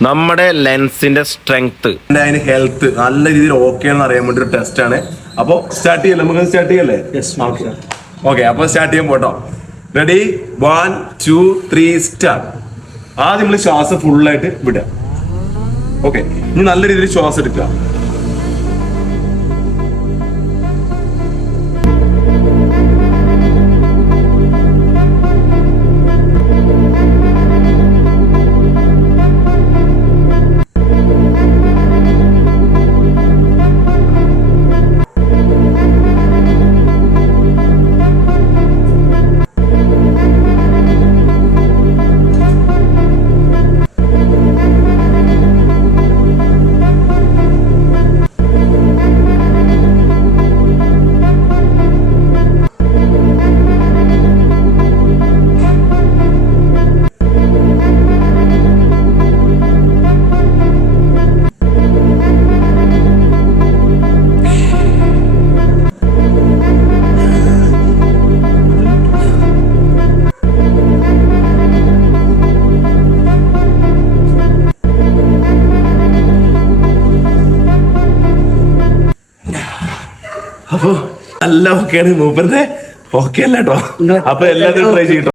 നമ്മുടെ ലെൻസിന്റെ സ്ട്രെങ്ത്, അതിന് ഹെൽത്ത് നല്ല രീതിയിൽ ഓക്കെ ആണെന്ന് അറിയാൻ വേണ്ടി ഒരു ടെസ്റ്റ് ആണ്. അപ്പൊ സ്റ്റാർട്ട് ചെയ്യല്ലേ, നമുക്ക് സ്റ്റാർട്ട് ചെയ്യല്ലേ? ഓക്കെ, അപ്പൊ സ്റ്റാർട്ട് ചെയ്യാൻ പോട്ടോ. Ready, 1 2 3 start. ആദ്യം നമ്മൾ ശ്വാസം ഫുള്ളായിട്ട് വിടുക. ഓക്കെ, ഇനി നല്ല രീതിയിൽ ശ്വാസം എടുക്കുക. അപ്പൊ നല്ല ഓക്കെയാണ് മൂപ്പറിന്റെ. ഓക്കെ അല്ല കേട്ടോ. അപ്പൊ എല്ലാവരും ട്രൈ ചെയ്യട്ടോ.